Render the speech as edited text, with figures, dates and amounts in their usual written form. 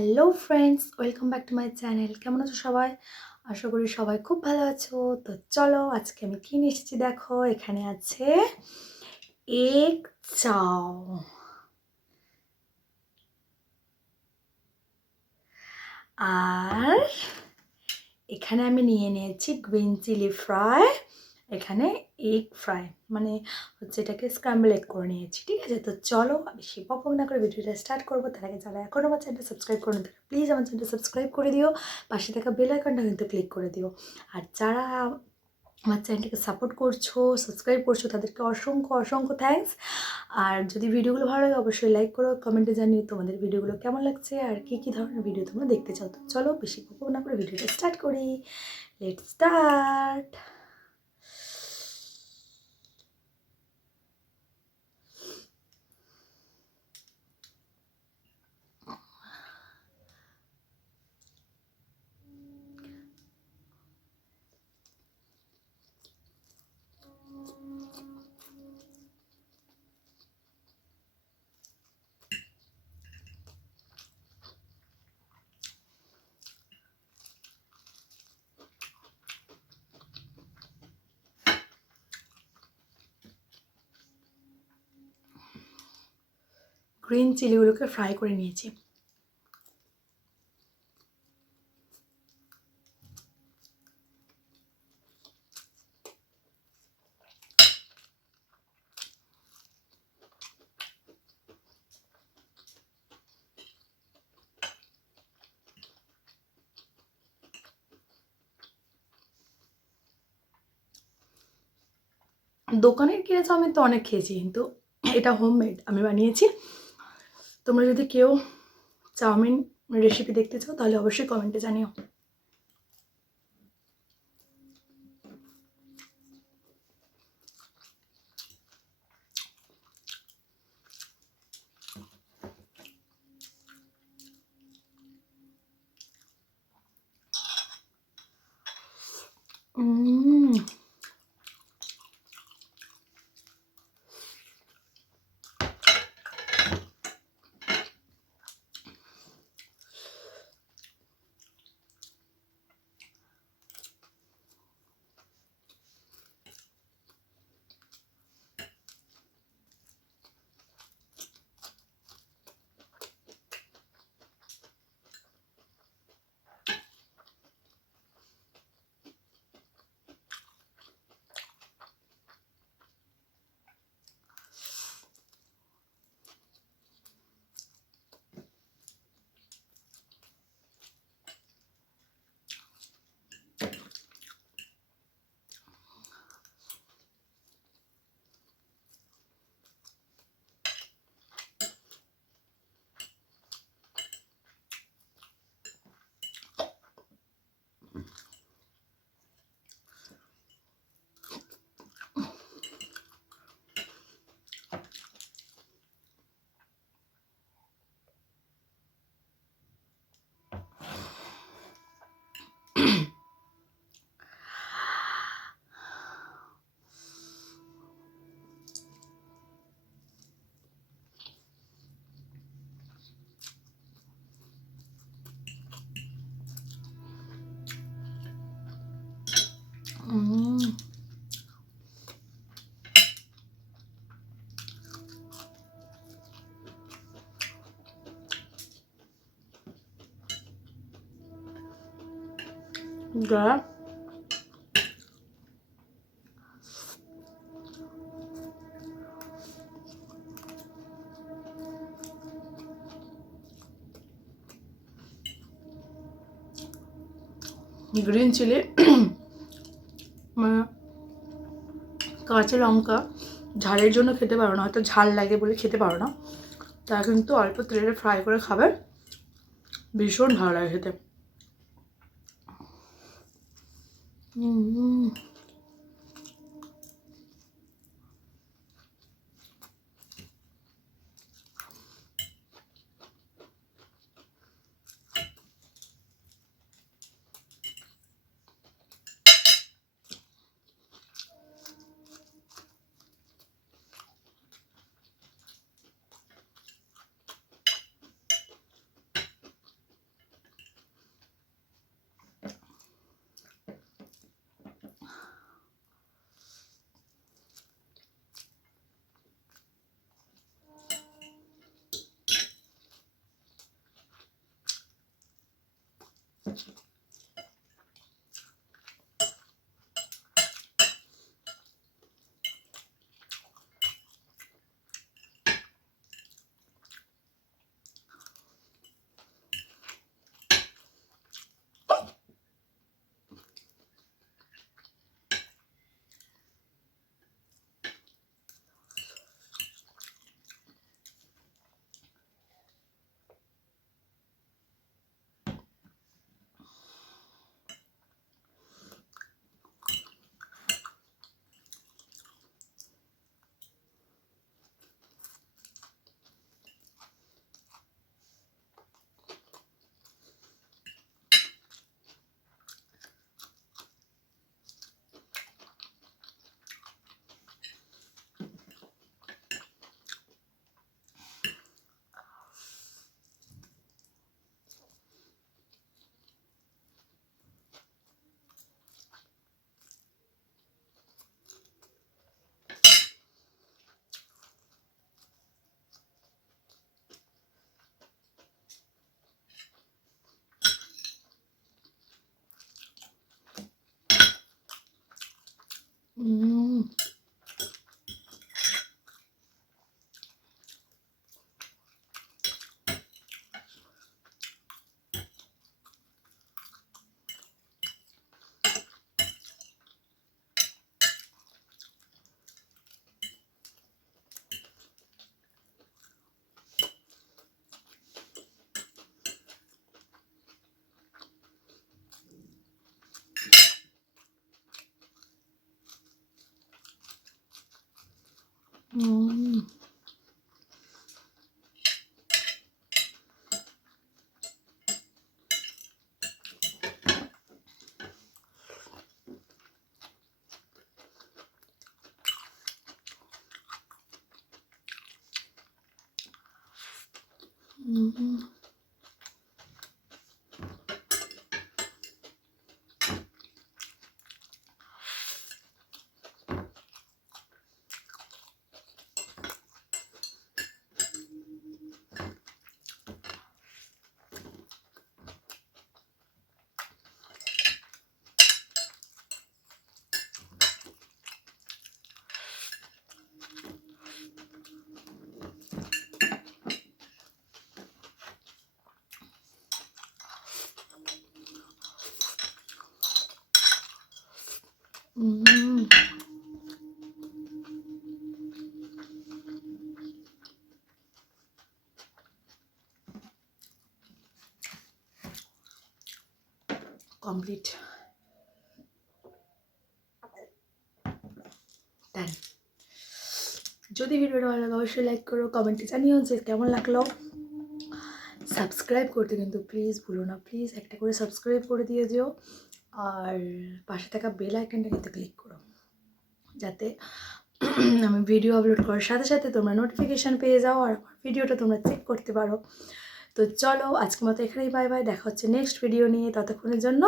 Hello friends, welcome back to my channel. কেমন আছো সবাই? আশা করি সবাই খুব ভালো আছো। তো চলো আজকে আমি কি নিয়ে এসেছি দেখো। এখানে আছে এগ চাও, আর এখানে আমি নিয়ে নিয়েছি গ্রিন চিলি ফ্রাই, এখানে এগ ফ্রাই মানে হচ্ছে এটাকে স্ক্র্যাম্বল এগ করে নিয়েছি। ঠিক আছে, তো চলো বেশি বক না করে ভিডিওটা স্টার্ট করবো। তার আগে যারা এখনও আমার চ্যানেলটা সাবস্ক্রাইব করে নিতে প্লিজ আমার চ্যানেলটা সাবস্ক্রাইব করে দিও, পাশে থাকা বেল আইকনটা কিন্তু ক্লিক করে দিও। আর যারা আমার চ্যানেলটাকে সাপোর্ট করছো, সাবস্ক্রাইব করছো, তাদেরকে অসংখ্য অসংখ্য থ্যাঙ্কস। আর যদি ভিডিওগুলো ভালো লাগে অবশ্যই লাইক করো, কমেন্টে জানিও তোমাদের ভিডিওগুলো কেমন লাগছে আর কী ধরনের ভিডিও তোমরা দেখতে চাও। তো চলো বেশি বক না করে ভিডিওটা স্টার্ট করি। Let's start. গ্রিন চিলিগুলোকে ফ্রাই করে নিয়েছি। দোকানের কিনে চাউমিন তো অনেক খেয়েছি, কিন্তু এটা হোমমেড আমি বানিয়েছি। তোমরা যদি কেউ চাউমিন রেসিপি দেখতে চাও তাহলে অবশ্যই কমেন্টে জানিও। গ্রিন চিলি মানে কাঁচা লঙ্কা ঝালের জন্য খেতে পারো না, হয়তো ঝাল লাগে বলে খেতে পারো না, তারা কিন্তু অল্প তেলে ফ্রাই করে খাবে, ভীষণ ভালো লাগে খেতে। কমপ্লিট, ডান। যদি ভিডিওটা ভালো লাগে অবশ্যই লাইক করো, কমেন্টে জানিও যে কেমন লাগলো। সাবস্ক্রাইব করতে কিন্তু প্লিজ ভুলো না, প্লিজ একটা করে সাবস্ক্রাইব করে দিয়ে যেও। আর পাশে থাকা বেল আইকনটা কিন্তু ক্লিক করো, যাতে আমি ভিডিও আপলোড করার সাথে সাথে তোমরা নোটিফিকেশান পেয়ে যাও আর ভিডিওটা তোমরা চেক করতে পারো। তো চলো আজকের মতো এখানেই বাই বাই, দেখা হচ্ছে নেক্সট ভিডিও নিয়ে, ততক্ষণের জন্য